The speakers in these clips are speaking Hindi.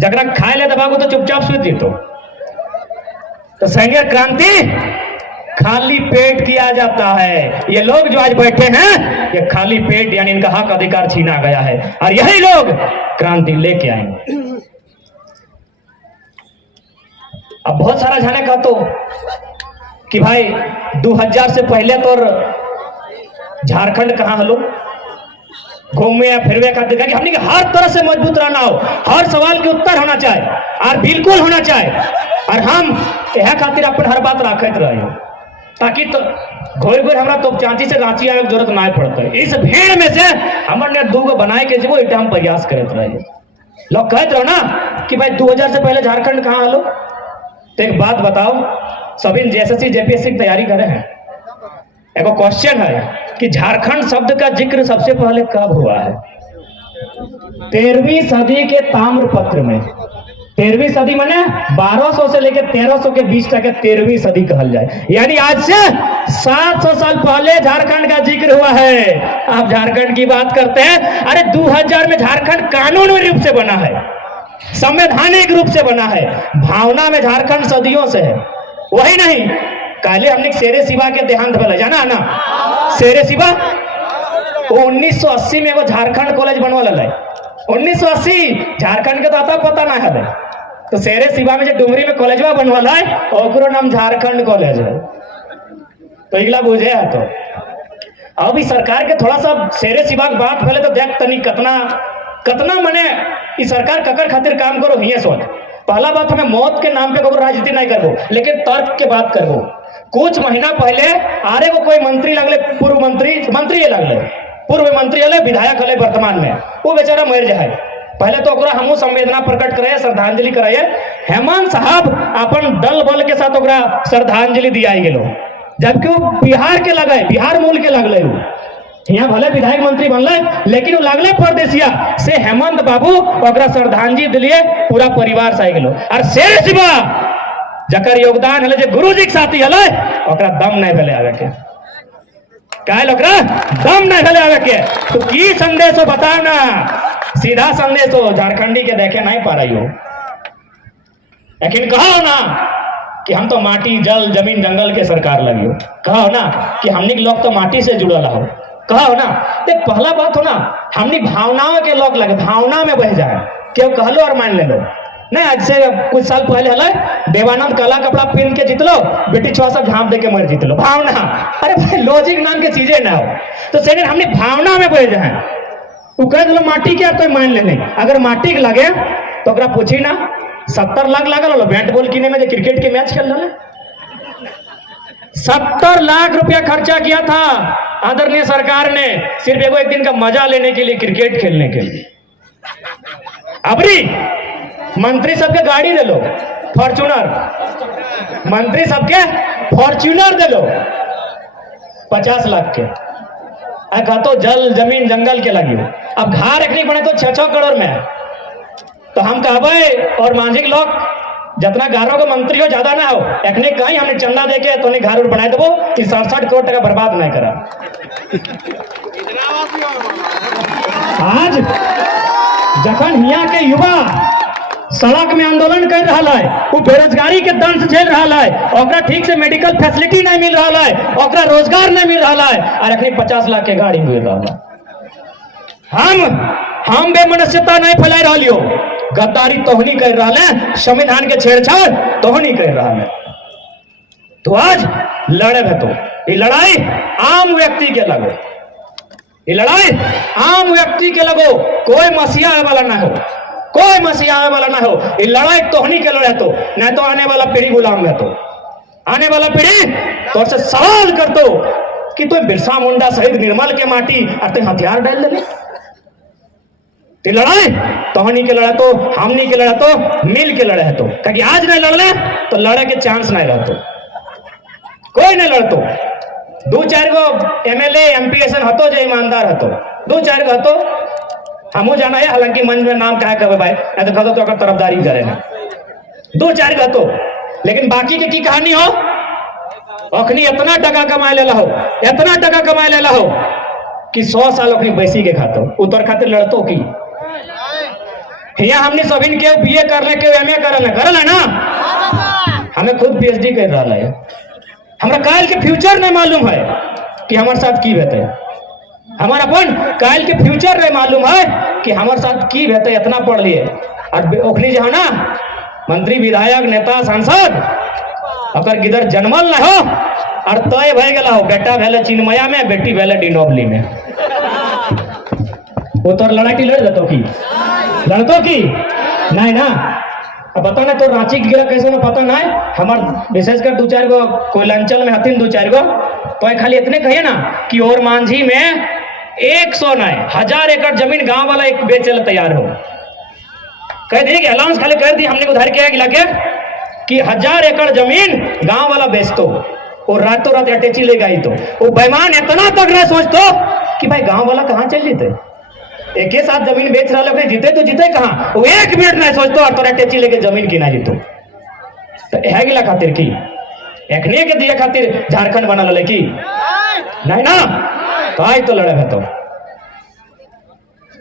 जगरा खाए ले दबागो तो चुपचाप सूझ जीतो। तो संघीय क्रांति खाली पेट किया जाता है। ये लोग जो आज बैठे हैं ये खाली पेट यानी इनका हक अधिकार छीना गया है और यही लोग क्रांति लेके आएंगे। अब बहुत सारा जाने का तो कि भाई 2000 से पहले तो झारखंड कहां हलो घूमे या फिरवे का देखा कि हमने हर तरह से मजबूत रहना हो, हर सवाल के उत्तर होना चाहिए और बिल्कुल होना चाहिए और हम यह खातिर अपन हर बात रखते रहे ताकि तो घोर घोर हमारा तो चांची से रांची आने की जरूरत ना पड़ता है। इस भीड़ में से हमने दूगो बनाए के जो इटा हम प्रयास करते रहे। लोग कहते रहो ना कि भाई 2000 से पहले झारखंड कहाँ हलो। तो एक बात बताओ, सभी जेएसएससी जेपीएससी की तैयारी करे हैं, एक क्वेश्चन है कि झारखंड शब्द का जिक्र सबसे पहले कब हुआ है? 13वीं सदी के ताम्रपत्र में। 13वीं सदी माने 1200 से लेकर 1300 के बीच तक 13वीं सदी कहल जाए, यानी आज से 700 साल पहले झारखंड का जिक्र हुआ है। आप झारखंड की बात करते हैं, अरे 2000 में झारखंड कानूनी रूप से बना है, संवैधानिक रूप से बना है, भावना में झारखंड सदियों से है। वही नहीं, पहले हमने शेरे शिवा के देहांत भला जाना ना, शेरे शिवा 1980 में वो झारखंड कॉलेज बनवा लगा 1980 झारखंड के तो आता पता ना है। तो शेरे शिवा में जो डुमरी में कॉलेजवा बनवा है और नाम झारखंड कॉलेज है। तो इगला बुझे है। तो अभी सरकार के थोड़ा सा शेरे शिवा की बात पहले तो देख तनी कतना मने इस सरकार ककर खातिर काम करो हिये सोच। पहला बात हमें मौत के नाम पे राजनीति नहीं करबो, लेकिन तर्क के बात करबो। कुछ महीना पहले आरे को कोई मंत्री लगले, पूर्व मंत्री लगले, पूर्व मंत्री हले, विधायक हले वर्तमान में, वो बेचारा मर जाए। पहले तो ओकरा हमू संवेदना प्रकट करे, श्रद्धांजलि कराए। हेमंत साहब अपन दल बल के साथ ओकरा श्रद्धांजलि दिया गेलो, जबकि वो बिहार के लगे, बिहार मूल के लगले। यहाँ भले विधायक मंत्री बनले, लेकिन वो लगले परदेसिया से हेमंत बाबू ओकरा श्रद्धांजलि दिलिए, पूरा परिवार से गेलो। और शेर शिवा जकर योगदान हले, जो गुरुजी के साथी हले, ओकरा दम नहीं भेले आवे के। काहे ओकरा दम नहीं भेले आवे के। तो की संदेश हो बताओ ना, सीधा संदेश हो, झारखंडी के देखे नहीं पा रही हो। लेकिन कहो ना कि हम तो माटी जल जमीन जंगल के सरकार लगी हो, कहो ना कि हमने लोग तो माटी से जुड़ल हो, कहो ना। एक पहला बात हो ना, हमने भावनाओं के लोग लगे, भावना में बह जाए, क्यों कहलो और मान ले लो। नहीं, आज से कुछ साल पहले हले देवानंद काला कपड़ा पहन के जीतलो, बेटी छुआ सब झांप दे के मर जीतलो। भावना, अरे भाई लॉजिक नाम के चीजें ना हो। तो सेकंड हमने भावना में बह जाए, तू कह दो माटी के कोई मान ले नहीं। अगर माटी के लगे तो ओकरा पूछी ना 70 लाख लागल बैट बॉल किने में, जो क्रिकेट के मैच खेल रहे 70 लाख रुपया खर्चा किया था आदरणीय सरकार ने, सिर्फ एक दिन का मजा लेने के लिए, क्रिकेट खेलने के लिए। अबरी मंत्री सबके गाड़ी दे लो फॉर्च्यूनर, मंत्री सबके फॉर्च्यूनर दे लो 50 लाख के। तो जल जमीन जंगल के लगी। अब घर एक नहीं बने तो 6-6 करोड़ में। तो हम कहबे और मांझिक लोग जितना गारों का मंत्री हो ज्यादा ना हो, एखने कहीं हमने चंदा दे के तो घर बनाए देवो कि 67 करोड़ टका बर्बाद नहीं करा। आज जखन हिया के युवा सड़क में आंदोलन कर रहा है, वो बेरोजगारी के दंश झेल रहा है, ओकरा ठीक से मेडिकल फैसिलिटी नहीं मिल रहा है, ओकरा रोजगार नहीं मिल रहा है, और अखनी 50 लाख के गाड़ी मिल रहा है। हम बेमनस्यता नहीं फैला रही हो, गद्दारी तोहनी कर रहा है, संविधान के छेड़छाड़ तोहनी कर रहा है। तो आज लड़े है, तो ये लड़ाई आम व्यक्ति के लगो, ये लड़ाई आम व्यक्ति के लगो, कोई मसीहा वाला ना हो, कोई मसीहा वाला ना हो। ये लड़ाई तोहनी के लड़े, तो नहीं तो आने वाला पीढ़ी गुलाम है। तो आने वाला पीढ़ी तो से सवाल कर दो कि तू बिरसा मुंडा सहित निर्मल के माटी और हथियार डाल देने। तो लड़ाई तोहनी के लड़ा, तो हमनी के लड़ा, तो मिल के लड़े है। तो क्योंकि आज नहीं लड़ले तो लड़े के चांस नहीं रहते, कोई नहीं लड़तो। 2-4 गो एमएलए एमपी ऐसा हतो जो ईमानदार हतो, 2-4 गो हतो। हमू जाना है, हालांकि मंच में नाम कहा कहे भाई, तो कहते तो तरफदारी करे ना, 2-4 गो हतो। लेकिन बाकी के की कहानी हो, अखनी इतना टका कमाए लेला हो, इतना टका कमाए लेला हो कि 100 साल अखनी बैसी के खातो, उतर खातिर लड़तो की यहाँ हमने सभी के बीए कर ले के एमए करल है ना, हमें खुद पीएचडी कर रहा है। हमारा काल के फ्यूचर नहीं मालूम है कि हमारे साथ की बेहतर, हमारा अपन काल के फ्यूचर नहीं मालूम है कि हमारे साथ की बेहतर। इतना पढ़ लिए और ओखनी जो है ना मंत्री विधायक नेता सांसद अगर किधर जन्मल न हो और तय भय गला हो, बेटा भेले चिन्मया में, बेटी भेले डिनोबली में, वो तो लड़ाई लड़ जातो की लड़तो की नहीं ना। अब बता ना तो रांची गिरा कैसे ना पता ना है। हमार विशेषकर 2-4 गो कोयलांचल में हथिन 2-4 गो, तो खाली इतने कहिए ना कि और मांझी में 100 नहीं 1000 एकड़ जमीन गांव वाला एक बेचे तैयार हो। कह दी कि अलाउंस खाली कर दी हमने उधार किया गिला के कि 1000 एकड़ जमीन गांव वाला बेच दो और रातों रात अटैची ले गई। तो वो बेईमान इतना तक रहे सोचतो कि भाई गांव वाला कहाँ चल जीते, एक ही साथ जमीन बेच रहा है, जीते तो जीते कहाँ, वो 1 मिनट नहीं सोचतो और तोरा टेची लेके जमीन की ना जीतो। तो है गिला खातिर की एखने के दिए खातिर झारखंड बना ले की नहीं ना, काई तो लड़े है। तो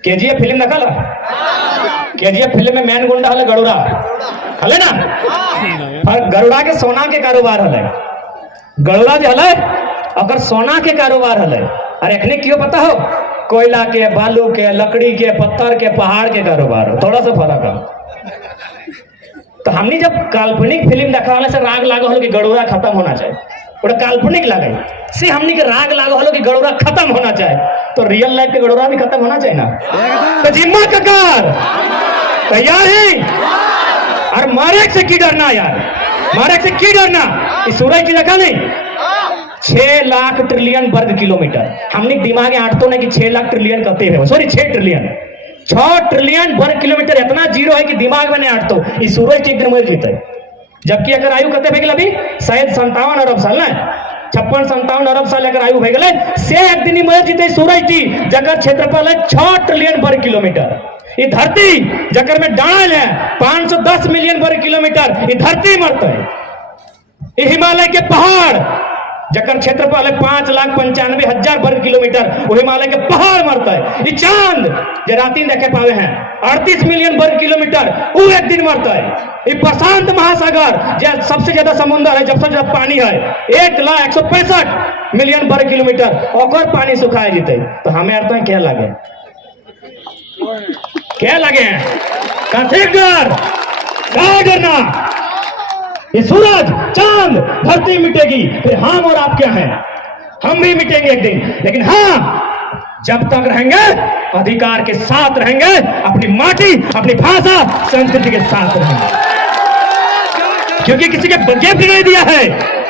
केजीएफ फिल्म नकल, केजीएफ फिल्म में मैन गुंडा हले गरुड़ा हले ना, और गरुड़ा के सोना के कारोबार हले, गरुड़ा जो हले अगर सोना के कारोबार हले। और एखने क्यों पता हो, कोयला के, बालू के, लकड़ी के, पत्थर के, पहाड़ के कारोबार हो, थोड़ा सा फर्क है। तो हमने जब काल्पनिक फिल्म देखा से राग लागो हलो कि गरुड़ा खत्म होना चाहिए, और काल्पनिक लगे से हमने के राग लागो हलो कि गरुड़ा खत्म होना चाहिए, तो रियल लाइफ के गरुड़ा भी खत्म होना चाहिए ना। तो जिम्मा ककार तैयार है, और मारे से की डरना यार, मारे से की डरना। इस सूरज की देखा नहीं 6 लाख ट्रिलियन वर्ग किलोमीटर, हमने दिमाग में आटतो नहीं कि 6 लाख ट्रिलियन कहते हैं, सॉरी 6 ट्रिलियन 6 ट्रिलियन वर्ग किलोमीटर इतना जीरो है कि दिमाग में नहीं आटतो। इस सूरज के एक दिन मर जीते, जबकि अगर आयु कहते भे अभी शायद 57 अरब साल ना 56-57 अरब साल अगर आयु भे गए से एक दिन मर जीते सूरज की, जकर क्षेत्रफल है 6 ट्रिलियन वर्ग किलोमीटर। ये धरती जकर में डाल है 510 मिलियन वर्ग किलोमीटर, ये धरती मरता है। ये हिमालय के पहाड़ जकर क्षेत्रफल है 5,95,000 वर्ग किलोमीटर, वो हिमालय के पहाड़ मरता है। ये चांद जो राती देखे पावे हैं 38 मिलियन वर्ग किलोमीटर, वो एक दिन मरता है। ये प्रशांत महासागर जो सबसे ज्यादा समुद्र है, सबसे ज्यादा पानी है 1,165 मिलियन वर्ग किलोमीटर, और पानी सुखाए जीते। तो हमें अर्थ है क्या लगे, क्या लगे क्या डरना। ये सूरज चांद धरती मिटेगी, फिर हम और आप क्या हैं, हम भी मिटेंगे एक दिन। लेकिन हाँ जब तक रहेंगे अधिकार के साथ रहेंगे, अपनी माटी अपनी भाषा संस्कृति के साथ रहेंगे, क्योंकि किसी के गिफ्ट नहीं दिया है।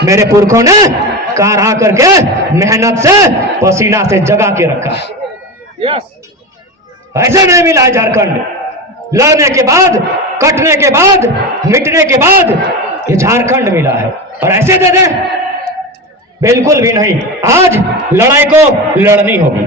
मेरे पुरखों ने काढ़ा करके मेहनत से पसीना से जगा के रखा, ऐसे नहीं मिला है झारखंड। लड़ने के बाद, कटने के बाद, मिटने के बाद ये झारखंड मिला है, और ऐसे दे दे बिल्कुल भी नहीं। आज लड़ाई को लड़नी होगी।